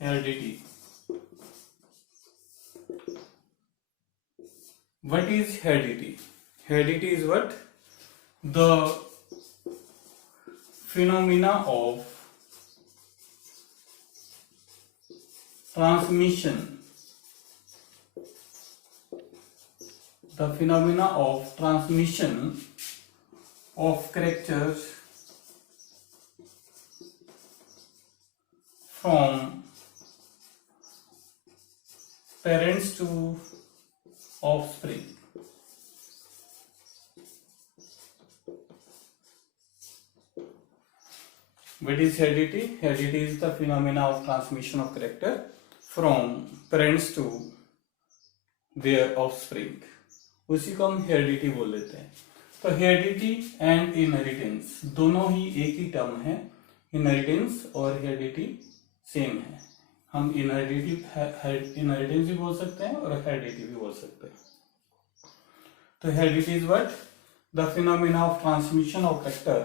Heredity. What is heredity? Heredity is what? The phenomena of transmission. The phenomena of transmission of characters from parents to offspring. What is heredity? Heredity is the phenomena of transmission of character from parents to their offspring. उसी को हम heredity बोल देते हैं. तो heredity and inheritance दोनों ही एक ही term है. इनहेरिटेंस और हेरिडिटी सेम है. हम इनहेरिटेंस भी बोल सकते हैं और हेरिडिटी भी बोल सकते हैं. तो heredity is what? The phenomena of transmission of character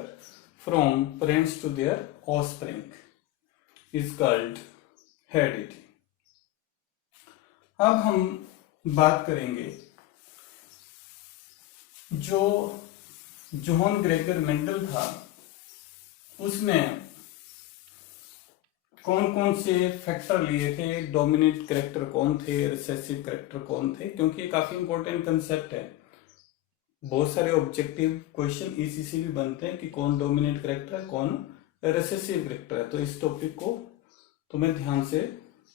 from parents to their offspring is called heredity. अब हम बात करेंगे जो जोहन ग्रेगर मेंडल था उसने कौन कौन से फैक्टर लिए थे, डोमिनेंट कैरेक्टर कौन थे, रिसेसिव कैरेक्टर कौन थे, क्योंकि ये काफी इंपॉर्टेंट कंसेप्ट है. बहुत सारे ऑब्जेक्टिव क्वेश्चन इसी से भी बनते हैं कि कौन डोमिनेंट कैरेक्टर है, कौन रिसेसिव कैरेक्टर है. तो इस टॉपिक को तुम्हें ध्यान से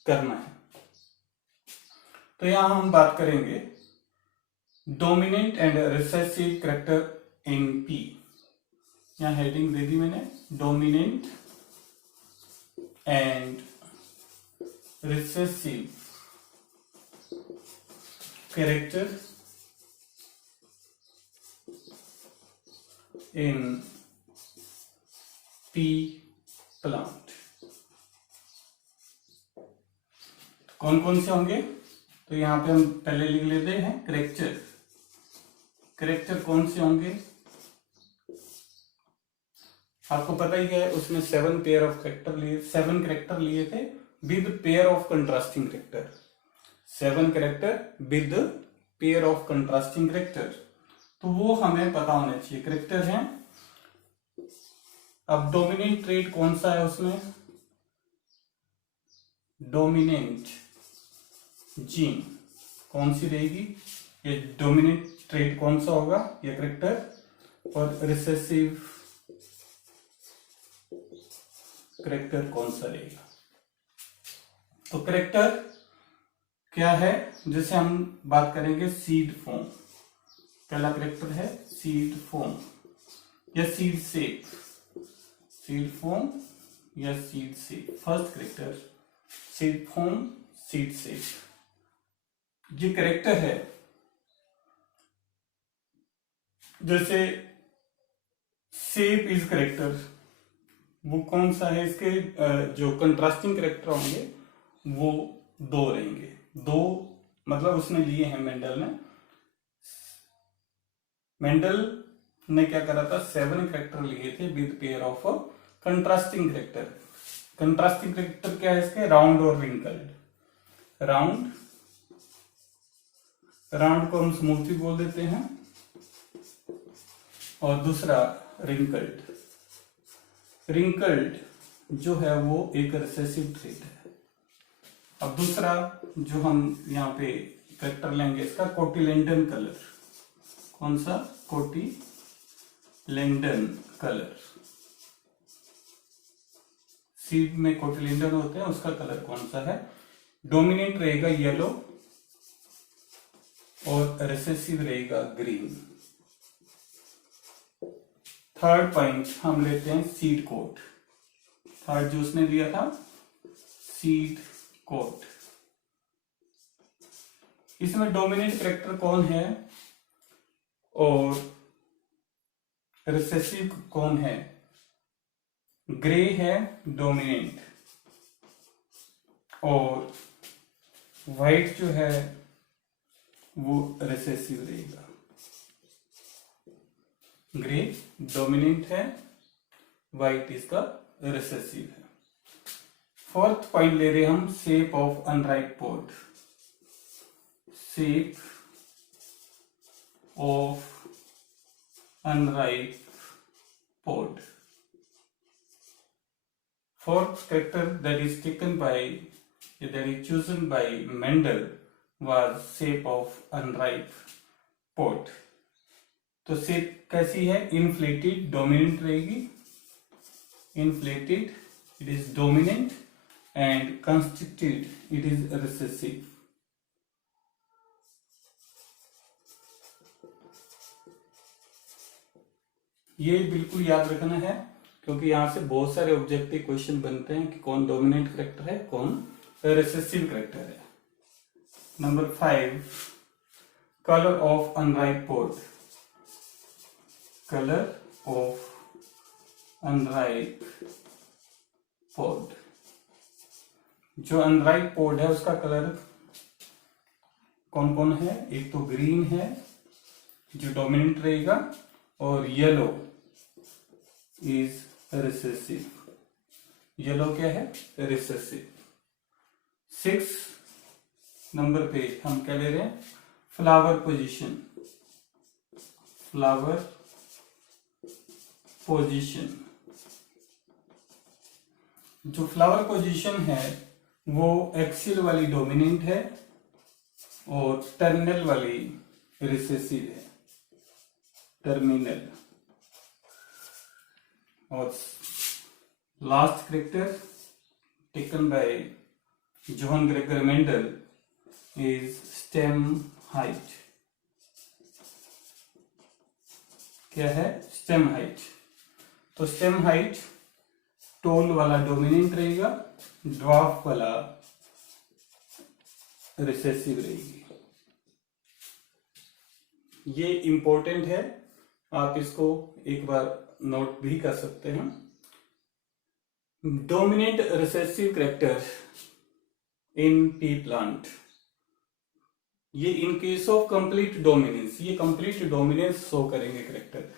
करना है. तो यहां हम बात करेंगे dominant and recessive character in P. यहां हेडिंग दे दी मैंने, dominant and recessive character in pea plant. कौन कौन से होंगे? तो यहां पे हम पहले लिख लेते हैं कैरेक्टर. कैरेक्टर कौन से होंगे? आपको पता ही है उसने 7 पेयर ऑफ कैरेक्टर लिए, 7 कैरेक्टर लिए थे with pair of contrasting character. 7 character with pair of contrasting character. तो वो हमें पता होना चाहिए. कैरेक्टर हैं. अब डोमिनेंट ट्रेट कौन सा है उसमें? डोमिनेंट जीन कौन सी रहेगी? ये डोमिनेंट ट्रेट कौन सा होगा? ये कैरेक्टर. और रिसेसिव कैरेक्टर कौन सा रहेगा? तो कैरेक्टर क्या है? जैसे हम बात करेंगे सीड फॉर्म. पहला कैरेक्टर है सीड फॉर्म या सीड शेप. सीड फॉर्म या seed shape. First character seed form, seed shape. ये कैरेक्टर है. जैसे शेप इज कैरेक्टर, वो कौन सा है? इसके जो कंट्रास्टिंग कैरेक्टर होंगे वो 2 रहेंगे. 2 मतलब उसने लिए हैं मेंडल ने. मेंडल ने क्या करा था? 7 कैरेक्टर लिए थे with pair of contrasting character. Contrasting character क्या है इसके? राउंड और रिंकल्ड. राउंड को हम स्मूथ भी बोल देते हैं, और दूसरा रिंकल्ड. रिंकल्ड जो है वो एक रिसेसिव ट्रेट है. अब दूसरा जो हम यहाँ पे कैरेक्टर लेंगे इसका कोटिलेंडन कलर. कौन सा? कोटिलेंडन कलर. सीड में कोटिलेंडन होते हैं, उसका कलर कौन सा है? डोमिनेंट रहेगा येलो और रिसेसिव रहेगा ग्रीन. थर्ड पॉइंट हम लेते हैं सीड कोट. थर्ड जो उसने दिया था सीड कोट. इसमें डोमिनेंट कैरेक्टर कौन है और रिसेसिव कौन है? ग्रे है डोमिनेंट और व्हाइट जो है वो रिसेसिव रहेगा. ग्रे डोमिनेंट है, व्हाइट इसका रिसेसिव है. फोर्थ पॉइंट ले रहे हम shape of unripe pod. Shape of unripe pod. Fourth character that is chosen by Mendel was shape of unripe pod। तो शेप कैसी है? इन्फ्लेटेड डोमिनेंट रहेगी। Inflated, it is dominant, and constricted, it is recessive. ये बिल्कुल याद रखना है, क्योंकि यहां से बहुत सारे ऑब्जेक्टिव क्वेश्चन बनते हैं कि कौन डोमिनेंट कैरेक्टर है, कौन रिसेसिव कैरेक्टर है। Number 5, colour of unripe pod. Colour of unripe pod. जो अनराइप पोड है उसका कलर कौन कौन है? एक तो ग्रीन है जो डोमिनेंट रहेगा, और येलो इज रिसेसिव। येलो क्या है? रिसेसिव। 6 नंबर पे हम क्या ले रहे हैं? Flower position. Flower position. जो फ्लावर पोजीशन है वो एक्सियल वाली डोमिनेंट है और टर्मिनल वाली रिसेसिव है। टर्मिनल। और last character taken by Johann Gregor Mendel is stem height. क्या है? Stem height. तो स्टेम हाइट टोल वाला डोमिनेंट रहेगा, ड्वार्फ वाला रिसेसिव रहेगी। ये इंपॉर्टेंट है, आप इसको एक बार नोट भी कर सकते हैं। Dominant recessive character in pea plant, ये in case of complete dominance, ये कंप्लीट डोमिनेंस शो करेंगे कैरेक्टर।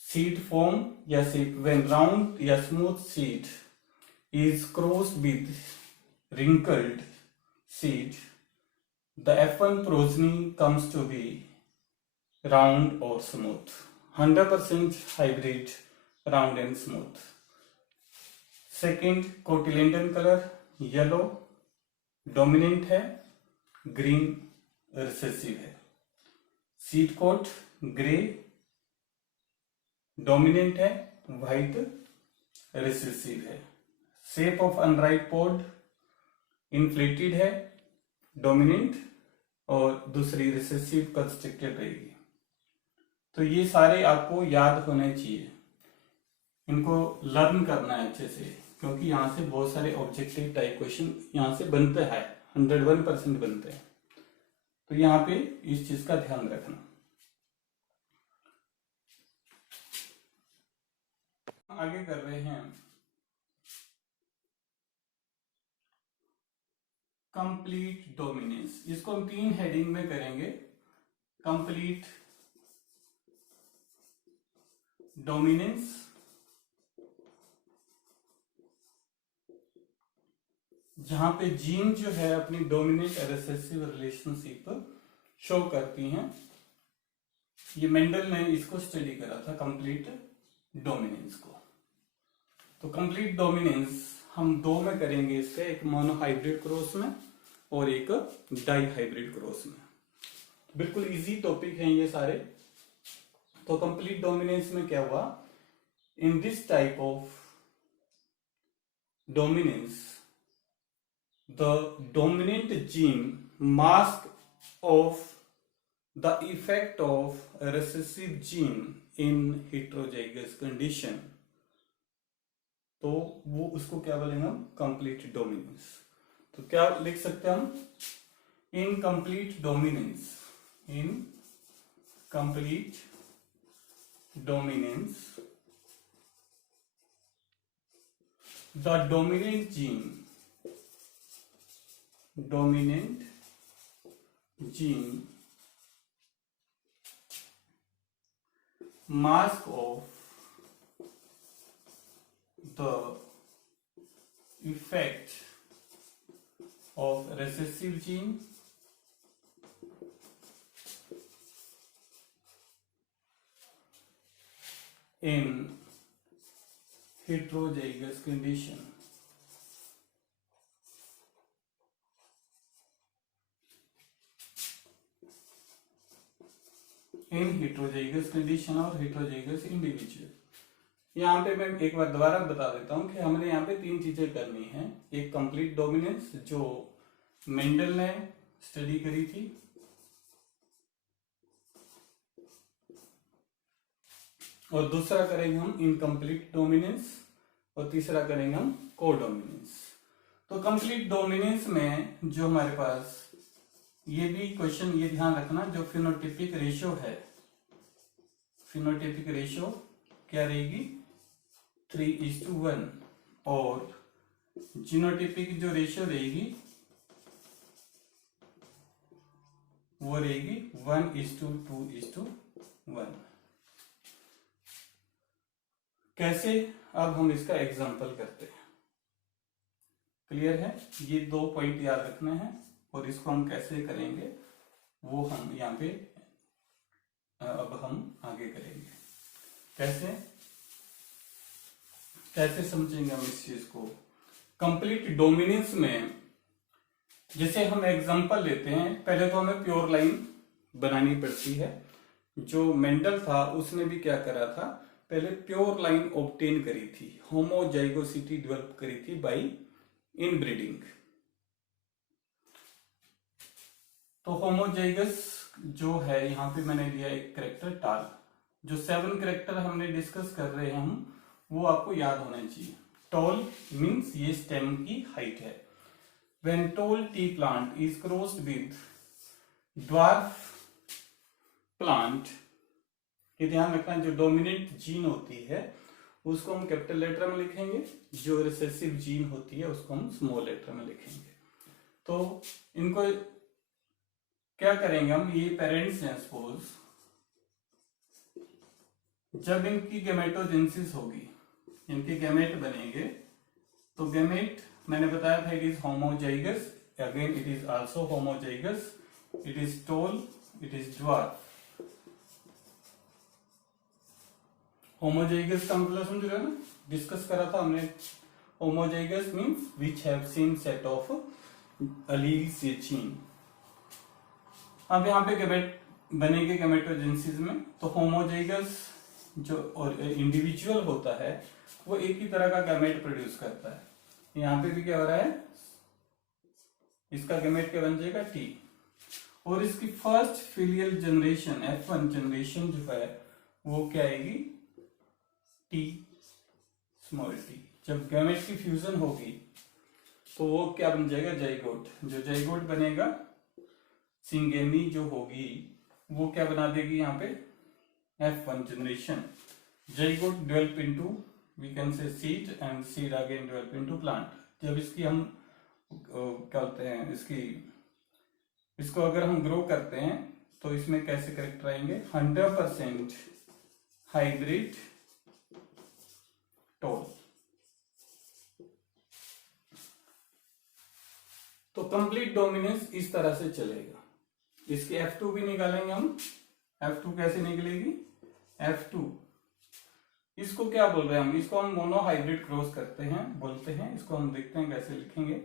सीड फॉर्म या सीड व्हेन राउंड या smooth seed is crossed with wrinkled seed, the F1 progeny comes to be round or smooth। 100% hybrid round and smooth। Second cotyledon colour yellow dominant है, green recessive है। Seed coat grey dominant है, white recessive है। Shape of unripe pod inflated है, dominant, और दूसरी recessive constructed रहेगी। तो ये सारे आपको याद होने चाहिए, इनको लर्न करना है अच्छे से, क्योंकि यहाँ से बहुत सारे ऑब्जेक्टिव टाइप क्वेश्चन यहाँ से बनते हैं, 101% बनते हैं। तो यहाँ पे इस चीज का ध्यान रखना। आगे कर रहे हैं कंप्लीट डोमिनेंस। इसको हम 3 हेडिंग में करेंगे। कंप्लीट डोमिनेंस, जहां पे जीन जो है अपनी डोमिनेंट रिसेसिव रिलेशनशिप शो करती हैं। ये मेंडल ने इसको स्टडी करा था, कंप्लीट डोमिनेंस को। तो कंप्लीट डोमिनेंस हम 2 में करेंगे इसका, एक मोनोहाइब्रिड क्रॉस में और एक डाई हाइब्रिड क्रॉस में। बिल्कुल इजी टॉपिक हैं ये सारे। तो कंप्लीट डोमिनेंस में क्या हुआ? In this type of dominance the dominant gene mask of the effect of a recessive gene in heterozygous condition। तो वो उसको क्या बोलेंगे हम? Complete dominance. तो क्या लिख सकते हैं हम? In complete dominance, in complete dominance the dominant gene, dominant gene mask of the effect of recessive gene in heterozygous condition. In heterozygous condition और heterozygous individual. यहाँ पे मैं एक बार दोबारा बता देता हूँ कि हमने यहाँ पे तीन चीजें करनी है. एक कंप्लीट डोमिनेंस जो मेंडल ने स्टडी करी थी, और दूसरा करेंगे हम इनकम्प्लीट डोमिनेंस, और तीसरा करेंगे हम कोडोमिनेंस. तो कंप्लीट डोमिनेंस में जो हमारे पास, ये भी क्वेश्चन ये ध्यान रखना, जो फिनोटिपिक रेशियो है, फिनोटिपिक रेशियो क्या रहेगी 3:1, और जीनोटिपिक जो रेशियो रहेगी वो रहेगी 1:2:1. कैसे, अब हम इसका एग्जांपल करते हैं. क्लियर है? ये 2 पॉइंट याद रखने हैं, और इसको हम कैसे करेंगे वो हम यहाँ पे अब हम आगे करेंगे. कैसे समझेंगे हम इस चीज को. कंप्लीट डोमिनेंस में जैसे हम एग्जांपल लेते हैं, पहले तो हमें प्योर लाइन बनानी पड़ती है. जो मेंडल था उसने भी क्या करा था, पहले प्योर लाइन ऑब्टेन करी थी, होमोजाइगोसिटी डेवलप करी थी बाय इनब्रीडिंग. तो होमोजाइगस जो है, यहां पे मैंने लिया एक करेक्टर टाल. जो 7 करेक्टर हमने डिस्कस कर रहे हैं हम, वो आपको याद होना चाहिए. टॉल मीन्स ये स्टेम की हाइट है. When toll T plant is crossed with dwarf plant, ये ध्यान रखना, जो डोमिनेंट जीन होती है उसको हम कैपिटल लेटर में लिखेंगे, जो रिसेसिव जीन होती है उसको हम स्मॉल लेटर में लिखेंगे. तो इनको क्या करेंगे हम, ये पेरेंट्स हैं सपोज, जब इनकी गैमेटोजेनेसिस होगी, इनके गैमेट बनेंगे, तो गैमेट मैंने बताया था it is homozygous, again it is also homozygous, it is tall, it is dwarf. Homozygous का मतलब समझ रहे हो ना, डिस्कस करा था हमने. Homozygous means which have same set of alleles या जीन. अब यहाँ पे गैमेट बनेंगे गैमेटोजेनेसिस में, तो होमोजाइगस जो और इंडिविजुअल होता है वो एक ही तरह का गैमेट प्रोड्यूस करता है. यहाँ पे भी क्या हो रहा है, इसका गैमेट क्या बन जाएगा T, और इसकी first filial generation F1 generation जो है वो क्या आएगी T स्मॉल t. जब गैमेट की फ्यूजन होगी तो वो क्या बन जाएगा जाइगोट. जो जाइगोट बनेगा, सिंगेमी जो होगी वो क्या बना देगी यहाँ पे F1 generation. Zygote develop into, we can say seed, and seed again develop into plant. जब इसकी हम क्या बोलते हैं, इसको अगर हम ग्रो करते हैं तो इसमें कैसे करेक्टर आएंगे, 100% हाइब्रिड टॉल. तो कंप्लीट डोमिनेंस इस तरह से चलेगा. इसकी F2 भी निकालेंगे हम. F2 कैसे निकलेगी, F2 इसको क्या बोल रहे हैं हम, इसको हम मोनोहाइब्रिड क्रॉस करते हैं बोलते हैं. इसको हम देखते हैं कैसे लिखेंगे.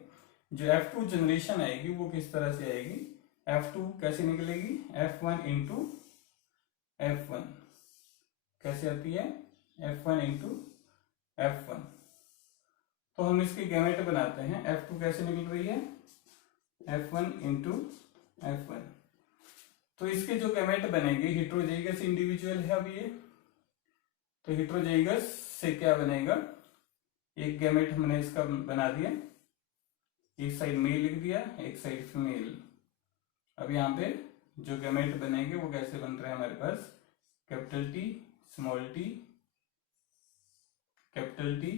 जो F2 जनरेशन आएगी वो किस तरह से आएगी, F2 कैसे निकलेगी, F1 इंटू F1 कैसे आती है, F1 इंटू F1. तो हम इसकी गैमेट बनाते हैं. F2 कैसे निकल रही है, F1 इंटू F1. तो इसके जो गैमेट बनेंगे, हेटेरोजाइगस इंडिविजुअल है अब ये, तो हेटेरोजाइगस से क्या बनेगा, एक गैमेट हमने इसका बना दिया, एक साइड मेल लिख दिया, एक साइड फीमेल. अब यहाँ पे जो गैमेट बनेंगे वो कैसे बन रहे हैं हमारे पास, capital T small t, capital T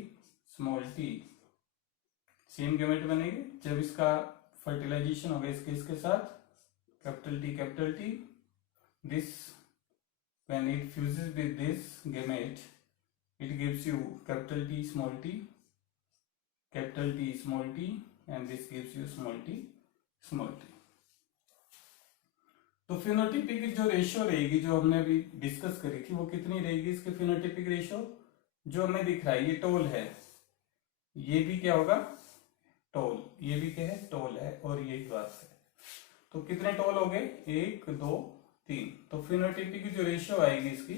small t. Same gamete बनेंगे. जब इसका फर्टिलाइजेशन होगा इसके साथ, capital T, this when it fuses with this gamete it gives you capital T small t, capital T small t and this gives you small t small t. तो phenotypic जो ratio रहेगी जो हमने अभी discuss करी थी वो कितनी रहेगी इसके फिनोटिपिक रेशियो? जो हमें दिख रहा है ये टोल है, ये भी क्या होगा टोल, ये भी क्या है टोल है, और ये ड्वार्फ है। तो कितने टोल हो गए? 1 2 3। तो फिनोटिपिक जो रेशियो आएगी इसकी,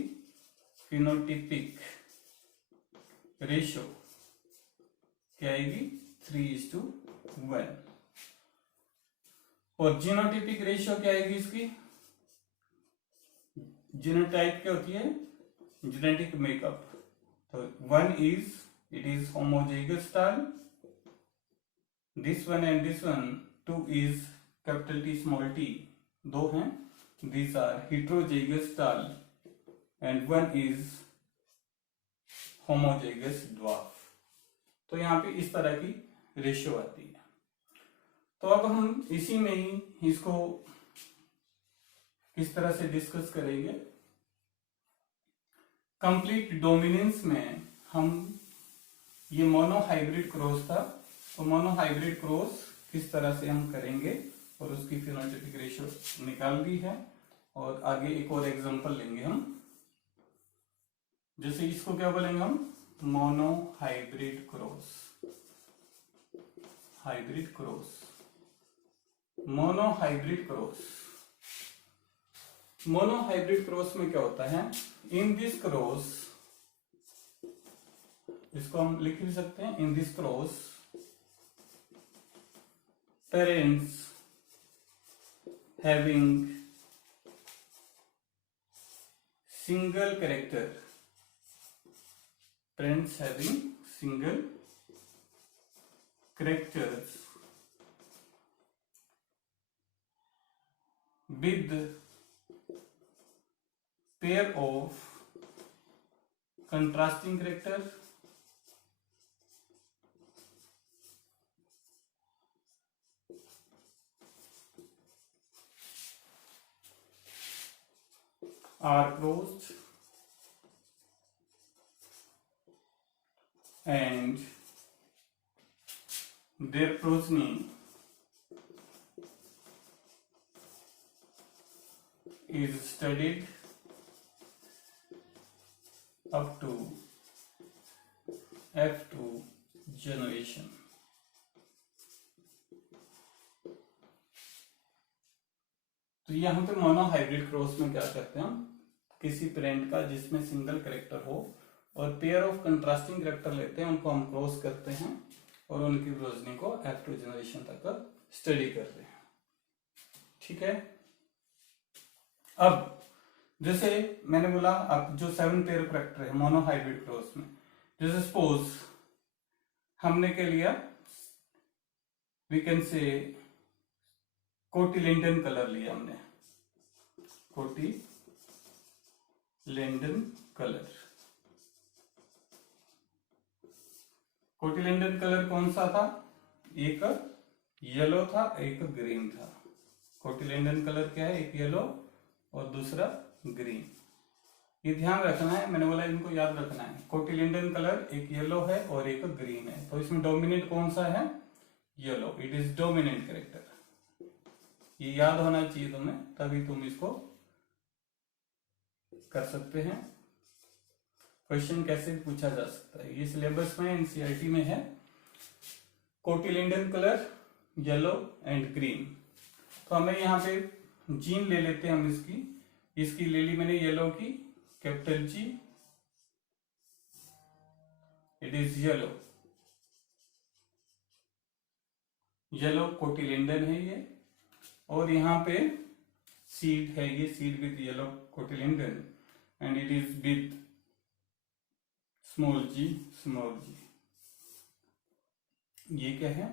फिनोटिपिक रेशियो क्या आएगी? 3:1। और जीनोटाइपिक रेशियो क्या आएगी इसकी? जीनोटाइप क्या होती है? Genetic makeup. तो 1 इज इट इज होमोजाइगस टाल, this one and this one 2 is capital T small t, दो हैं, these are heterozygous tall and 1 is homozygous dwarf। तो यहां पे इस तरह की रेशियो आती है। तो अब हम इसी में ही इसको किस तरह से डिस्कस करेंगे। कंप्लीट डोमिनेंस में हम, ये मोनोहाइब्रिड क्रॉस था, तो मोनोहाइब्रिड क्रॉस किस तरह से हम करेंगे और उसकी फिनोटाइपिक रेशियो निकाल दी है। और आगे एक और एग्जांपल लेंगे हम, जैसे इसको क्या बोलेंगे हम? Monohybrid cross, hybrid cross, monohybrid cross. Monohybrid cross में क्या होता है? इन दिस क्रॉस, इसको हम लिख भी सकते हैं, in this cross parents having single character, parents having single characters with pair of contrasting character are crossed and their progeny is studied up to F2 generation। तो यहाँ पे मोनोहाइब्रिड क्रॉस में क्या करते हैं हम? किसी पेरेंट का जिसमें सिंगल कैरेक्टर हो और पेयर ऑफ कंट्रास्टिंग कैरेक्टर लेते हैं, उनको हम क्रॉस करते हैं और उनकी प्रोजनी को F2 जनरेशन तक स्टडी करते हैं। ठीक है। अब जैसे मैंने बोला, अब जो 7 पेयर कैरेक्टर है मोनोहाइब्रिड क्रॉस में, जैसे सपोज हमने क्या लिया, वी कैन से कोटिलिंडन कलर लिया हमने, कोटिलिंडन कलर। कोटिलिंडन कलर कौन सा था? एक येलो था, एक ग्रीन था। कोटिलिंडन कलर क्या है? एक येलो और दूसरा ग्रीन। ये ध्यान रखना है, मैंने बोला इनको याद रखना है। कोटिलिंडन कलर एक येलो है और एक ग्रीन है, तो इसमें डोमिनेंट कौन सा है? Yellow, it is dominant character. ये याद होना चाहिए तुम्हें, तभी तुम इसको कर सकते हैं। क्वेश्चन कैसे पूछा जा सकता है, ये सिलेबस में एनसीईआरटी में है। कोटिलिंडन कलर येलो एंड ग्रीन। तो हमें यहाँ पे जीन ले लेते हैं हम, इसकी ले ली मैंने येलो की, capital G, it is yellow, yellow cotyledon है ये। और यहाँ पे सीड है, ये seed with yellow cotyledon and it is with small G. ये क्या है?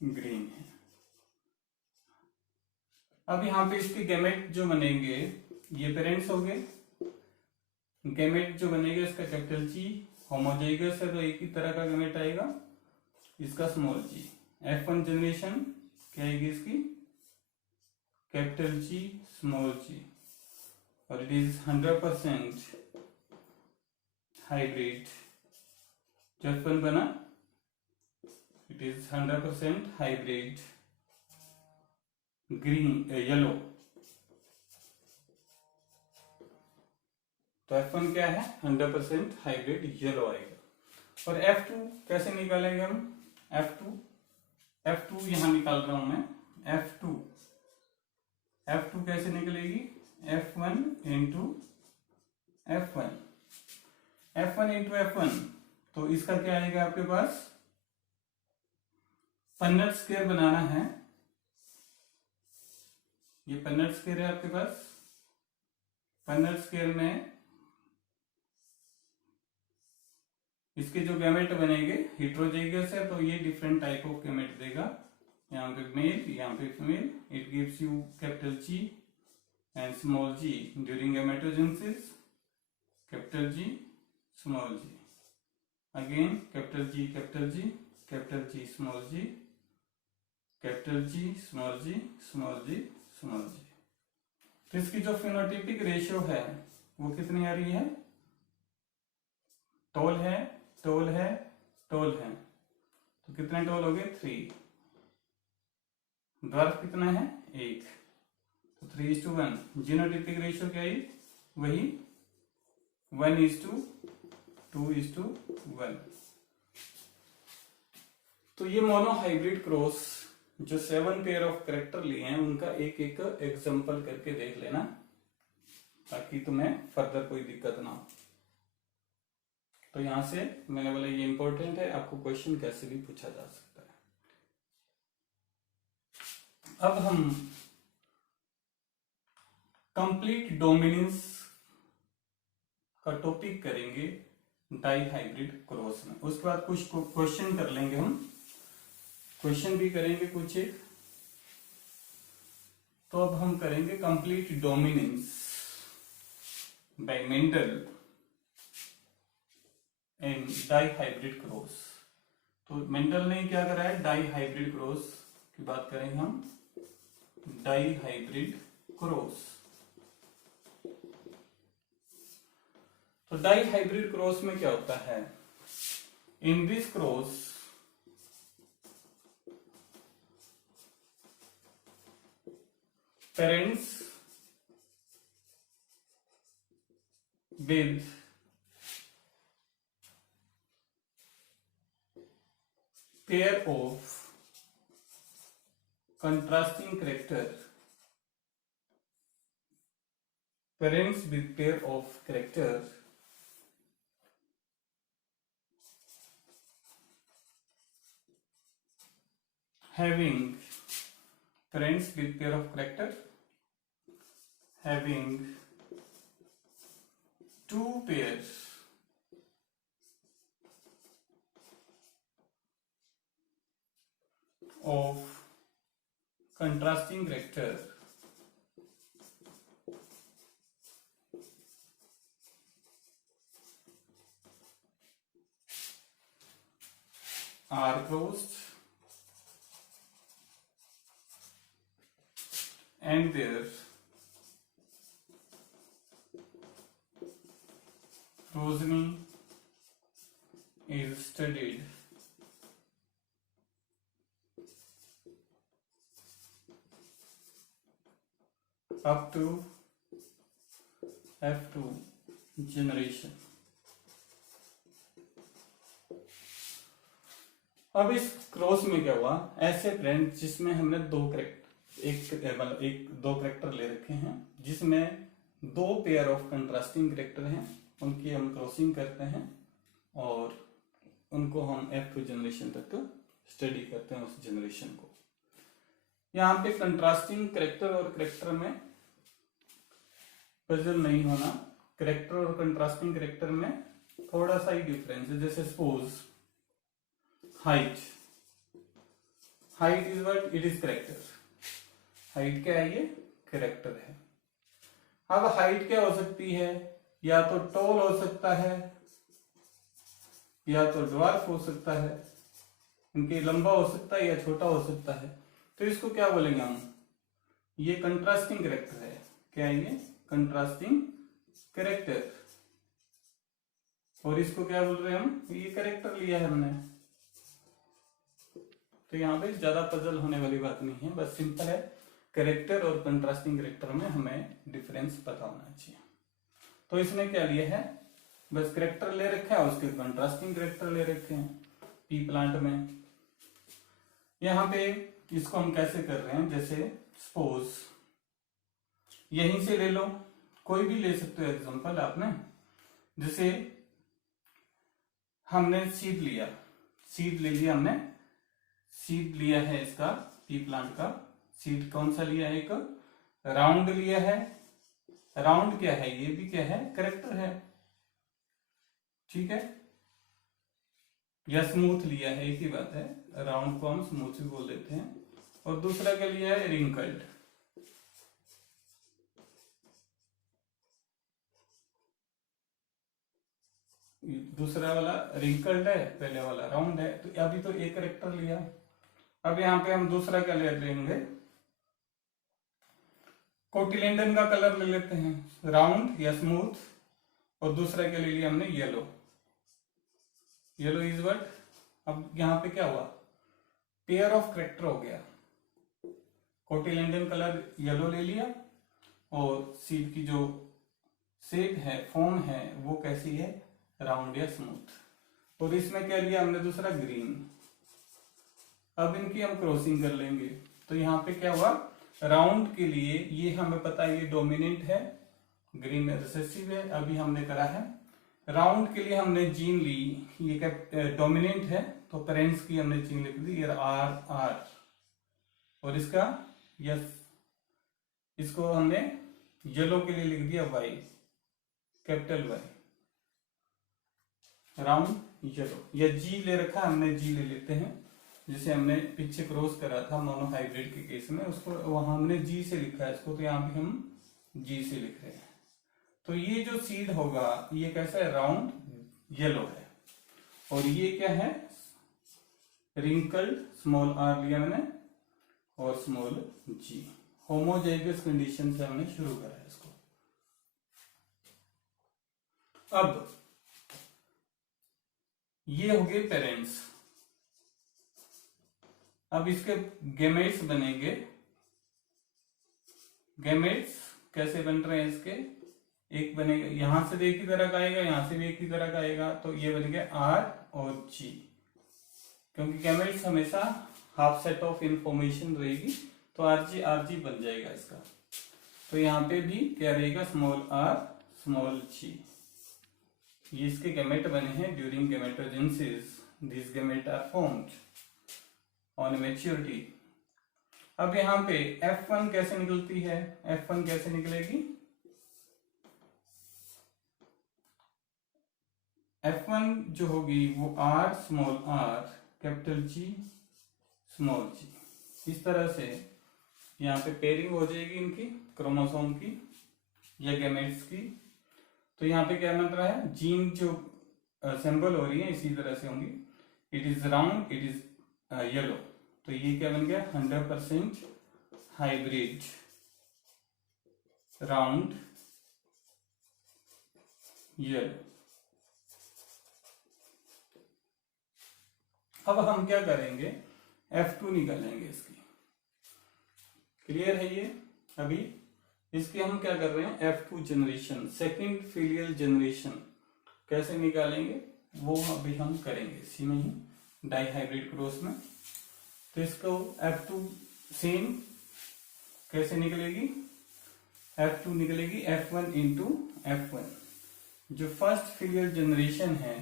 ग्रीन है। अब यहाँ पे इसके गैमेट जो बनेंगे, ये पेरेंट्स हो गए। गैमेट जो बनेगा इसका कैपिटल जी, होमोजाइगस है तो एक ही तरह का गैमेट आएगा, इसका स्मॉल जी। F1 जनरेशन क्या आएगी इसकी? कैपिटल जी स्मॉल जी, और इट इज 100% हाइब्रिड। जो F1 बना, it it is 100% hybrid green yellow. तो F1 क्या है, 100% हाइब्रिड येलो आएगा। और F2 कैसे निकालेंगे हम, F2 यहां निकाल रहा हूं मैं, F2 कैसे निकलेगी, F1 इंटू F1, तो इसका क्या आएगा आपके पास, पन्नट स्क्वायर बनाना है, ये पन्नट स्क्वायर है आपके पास। पन्नट स्क्वायर में इसके जो गैमेट बनेंगे हेटेरोजाइगस है, तो ये डिफरेंट टाइप ऑफ गैमेट देगा, यहाँ पे मेल, यहाँ पे female. It gives you capital G and small g during gametogenesis, capital G small g, again capital G capital G, capital G small g, capital G small g, small g small g। तो इसकी जो phenotypic ratio है वो कितनी आ रही है, toll है, toll है, टोल है, तो कितने टोल हो गए, 3। ड्वार्फ कितना है, 1, तो 3:1। जीनोटाइपिक रेशियो क्या है, वही 1:2:1। तो ये मोनो हाइब्रिड क्रॉस जो 7 पेयर ऑफ कैरेक्टर लिए हैं उनका एक एक एग्जांपल करके देख लेना, ताकि तुम्हें फर्दर कोई दिक्कत ना हो। तो यहां से मैंने बोला ये इंपॉर्टेंट है, आपको क्वेश्चन कैसे भी पूछा जा सकता है। अब हम कंप्लीट डोमिनेंस का टॉपिक करेंगे डाई हाइब्रिड क्रॉस में। उसके बाद कुछ क्वेश्चन कर लेंगे, हम क्वेश्चन भी करेंगे कुछ एक। तो अब हम करेंगे complete dominance by Mendel and dihybrid cross. तो मेंडल ने क्या करा है, डाई हाइब्रिड क्रॉस की बात करेंगे हम, डाई हाइब्रिड क्रॉस। तो डाई हाइब्रिड क्रॉस में क्या होता है, in this cross parents with pair of contrasting character, parents with pair of character having parents with pair of character having 2 pairs of contrasting character are crossed and their progeny is studied up to F2 generation। अब इस cross में क्या हुआ, ऐसे friend जिसमें हमने दो character ले रखे हैं, जिसमें 2 पेयर ऑफ कंट्रास्टिंग करेक्टर हैं, उनकी हम क्रॉसिंग करते हैं और उनको हम F2 जनरेशन तक स्टडी करते हैं उस जनरेशन को। यहाँ पे कंट्रास्टिंग करेक्टर और करेक्टर में पजल नहीं होना, करेक्टर और कंट्रास्टिंग करेक्टर में थोड़ा सा ही डिफरेंस है। जैसे suppose height is what, it is character. Height क्या है, ये करेक्टर है। अब हाइट क्या हो सकती है, या तो टॉल हो सकता है या तो ड्वार्फ हो सकता है, इनके लंबा हो सकता है या छोटा हो सकता है। तो इसको क्या बोलेंगे हम, ये कंट्रास्टिंग करेक्टर है। क्या है ये, कंट्रास्टिंग करेक्टर। और इसको क्या बोल रहे हैं हम, ये करेक्टर लिया है हमने, तो यहाँ पे ज्यादा पजल होने वाली बात नहीं है, बस सिंपल है, कैरेक्टर और कंट्रास्टिंग कैरेक्टर में हमें डिफरेंस पता होना चाहिए। तो इसने क्या लिया है, बस कैरेक्टर ले रखा है, उसके कंट्रास्टिंग कैरेक्टर ले रखे हैं पी प्लांट में। यहाँ पे इसको हम कैसे कर रहे हैं, जैसे सपोज यहीं से ले लो, कोई भी ले सकते हो एग्जांपल आपने, जैसे हमने सीड लिया, सीड ले लिया हमने, सीड लिया है इसका पी प्लांट का, सीड कौन सा लिया है, एक राउंड लिया है। राउंड क्या है, ये भी क्या है, करेक्टर है, ठीक है, या स्मूथ लिया है, एक ही बात है, राउंड को हम स्मूथ भी बोल देते हैं। और दूसरा क्या लिया है, रिंकल्ड, दूसरा वाला रिंकल्ड है, पहले वाला राउंड है। तो अभी तो एक करेक्टर लिया, अब यहाँ पे हम दूसरा क्या ले लेंगे, कोटिलेंडन का कलर ले लेते हैं, राउंड या स्मूथ, और दूसरा क्या ले लिया हमने, येलो, येलो इज व्हाट। अब यहाँ पे क्या हुआ, पेयर ऑफ करेक्टर हो गया, कोटिलेंडन कलर येलो ले लिया, और सीड की जो शेप है, फॉर्म है, वो कैसी है, राउंड या स्मूथ। और इसमें क्या लिया हमने, दूसरा ग्रीन। अब इनकी हम क्रॉसिंग कर लेंगे, तो यहाँ पे क्या हुआ, राउंड के लिए ये हमें पता है ये डोमिनेंट है, ग्रीन रिसेसिव है। अभी हमने करा है राउंड के लिए हमने जीन ली, ये क्या डोमिनेंट है, तो पेरेंट्स की हमने जीन लिख दी, ये आर आर, और इसका यस, इसको हमने येलो के लिए लिख दिया Y, capital Y, round yellow. या जी ले रखा हमने, जी ले लेते हैं, जिसे हमने पीछे क्रॉस करा था मोनोहाइब्रिड के केस में, उसको वहां हमने जी से लिखा है इसको, तो यहाँ भी हम जी से लिख रहे हैं। तो ये जो सीड होगा ये कैसा है, राउंड येलो है, और ये क्या है, रिंकल्ड, स्मॉल आर लिया मैंने, और स्मॉल जी। होमोजाइगस कंडीशन से हमने शुरू करा है इसको। अब ये हो गए पेरेंट्स, अब इसके गेमेट्स बनेंगे। गेमेट्स कैसे बन रहे हैं इसके, एक बनेगा, यहां से भी एक ही तरह का आएगा, यहां से भी एक ही तरह का आएगा, तो ये बन गया आर और जी, क्योंकि गेमेट्स हमेशा हाफ सेट ऑफ इंफॉर्मेशन रहेगी, तो आरजी बन जाएगा इसका। तो यहाँ पे भी क्या रहेगा, स्मॉल आर स्मॉल जी। ये इसके गेमेट बने हैं during gametogenesis, this gamete are formed on maturity. अब यहाँ पे F1 कैसे निकलती है, F1 कैसे निकलेगी, F1 जो होगी वो R small r capital G small g, इस तरह से यहाँ पे पेयरिंग हो जाएगी इनकी, क्रोमोसोम की या गैमेट्स की। तो यहाँ पे क्या बन रहा है, जीन जो सिंबल हो रही है इसी तरह से होंगी, it is round, it is yellow, तो ये क्या बन गया, 100% हाइब्रिड राउंड येलो। अब हम क्या करेंगे, F2 निकालेंगे इसकी, क्लियर है ये। अभी इसके हम क्या कर रहे हैं, F2 generation, second filial generation कैसे निकालेंगे वो अभी हम करेंगे इसी में ही, डाइहाइब्रिड क्रॉस में। तो इसको F2 सेम कैसे निकलेगी, F2 निकलेगी F1 इंटू F1, जो फर्स्ट फिलियल जनरेशन है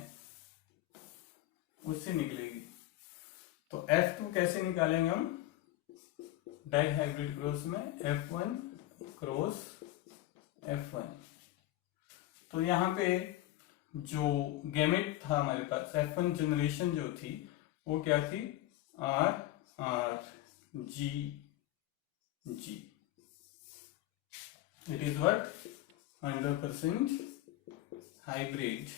उससे निकलेगी। तो F2 कैसे निकालेंगे हम, डाइहाइब्रिड क्रॉस में F1 क्रॉस F1। तो यहाँ पे जो गैमेट था हमारे पास, F1 जनरेशन जो थी वो क्या थी, R R G G, it is what, 100% hybrid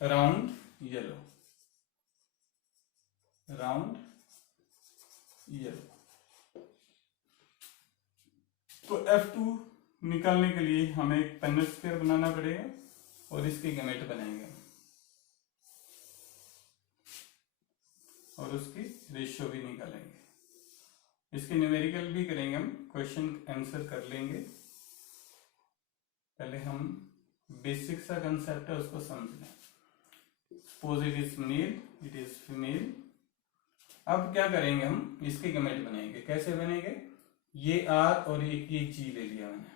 round yellow, round yellow। तो F2 निकालने के लिए हमें एक पेनेट स्क्वायर बनाना पड़ेगा और इसके गैमेट बनाएंगे। और उसकी रेशियो भी निकालेंगे। इसकी न्यूमेरिकल भी करेंगे, हम क्वेश्चन आंसर कर लेंगे। पहले हम बेसिक सा कंसेप्ट है उसको समझ लें। Suppose it is male, it is female. अब क्या करेंगे, हम इसके गमेट बनेंगे। कैसे बनेंगे, ये आर और ये जी ले लिया मैंने।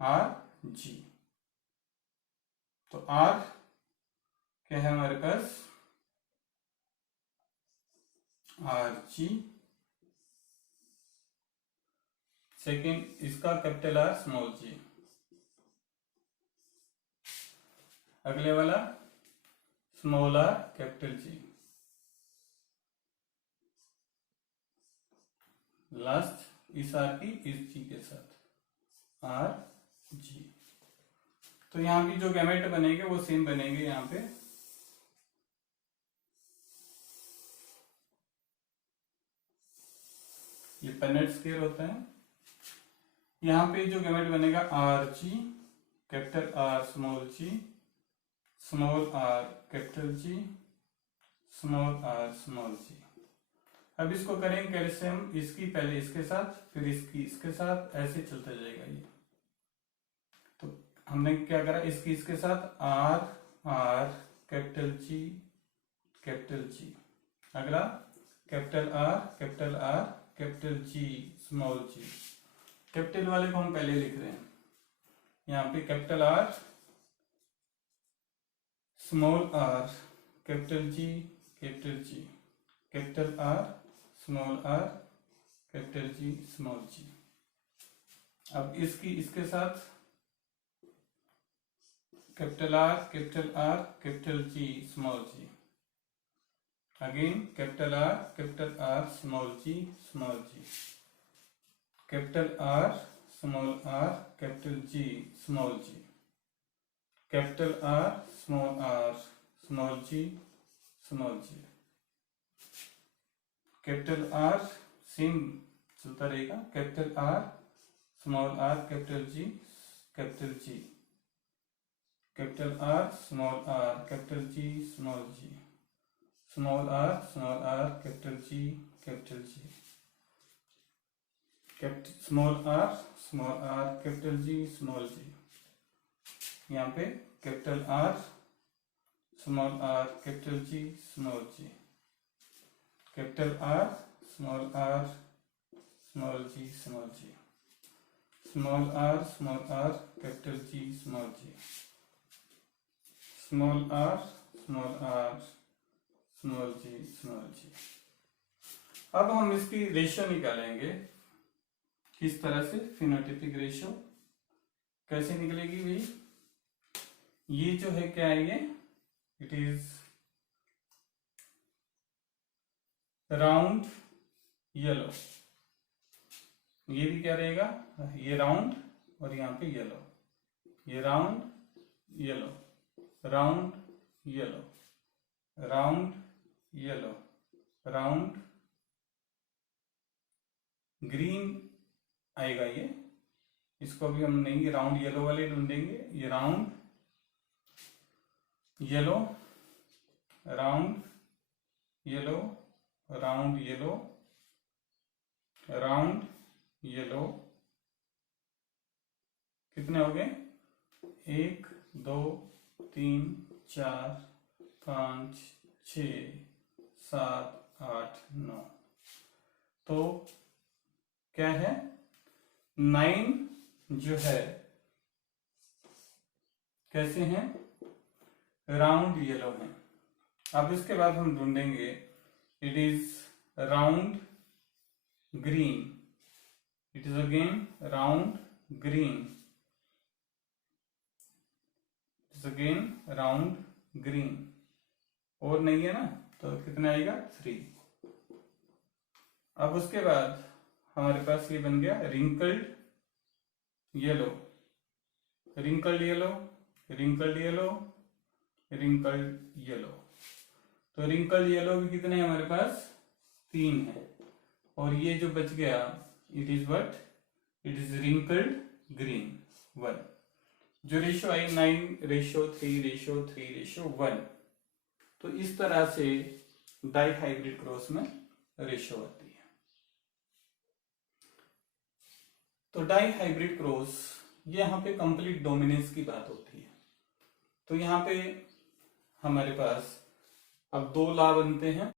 आर जी, तो आर क्या है हमारे पास, आर जी। सेकेंड इसका कैपिटल आर स्मॉल जी। अगले वाला स्मॉल आर कैपिटल जी। लास्ट इस आर की इस जी के साथ आर जी। तो यहां भी जो गैमेट बनेंगे वो सेम बनेंगे। यहां पे ये पेनेट स्क्वायर होता है। यहां पे जो गैमेट बनेगा R G, capital R small G, small R capital G, small R small G. अब इसको करेंगे कैसे हम, इसकी पहले इसके साथ, फिर इसकी इसके साथ, ऐसे चलता जाएगा ये। तो हमने क्या करा, इसकी इसके साथ R R capital G capital G. अगला capital R capital G small G. Capital वाले को हम पहले लिख रहे हैं। यहां पे capital R small R capital G capital G, capital R small R capital G small G. अब इसकी इसके साथ capital R capital G small G. Again capital R small G small G, capital R small R capital G small G, capital R small G small G, capital R same चलता रहेगा, capital R small R capital G, capital G, capital R small R capital G small G, small R capital G capital G, small R capital G small G. यहाँ पे capital R small R capital G small G, capital R small G small G, small R capital G small G, small R small G small G. अब हम इसकी ratio निकालेंगे। किस तरह से, phenotypic ratio कैसे निकलेगी भाई, ये जो है क्या है, ये इट इज राउंड येलो। ये भी क्या रहेगा, ये राउंड और यहां पे येलो, ये round yellow, round yellow, round yellow, round green आएगा ये। इसको भी हम नहीं राउंड येलो वाले ढूंढेंगे। ये round yellow, round yellow, round yellow, round yellow. कितने हो गए, 1 2 3 4 5 6 7 8 9। तो क्या है, 9 जो है कैसे हैं, राउंड येलो है। अब इसके बाद हम ढूंढेंगे, it is round green, it is again round green, it is again round green. और नहीं है ना, तो कितना आएगा, 3। अब उसके बाद हमारे पास ये बन गया wrinkled yellow, wrinkled yellow, wrinkled yellow, wrinkled yellow. तो रिंकल्ड येलो भी कितने हैं हमारे पास, 3 है। और ये जो बच गया, it is what, it is wrinkled green 1। जो रेशियो आई 9:3:3:1, तो इस तरह से डाई हाइब्रिड क्रॉस में रेशियो आती है। तो डाई हाइब्रिड क्रॉस, ये यहाँ पे कंप्लीट डोमिनेंस की बात होती है। तो यहाँ पे हमारे पास अब 2 लॉ बनते हैं।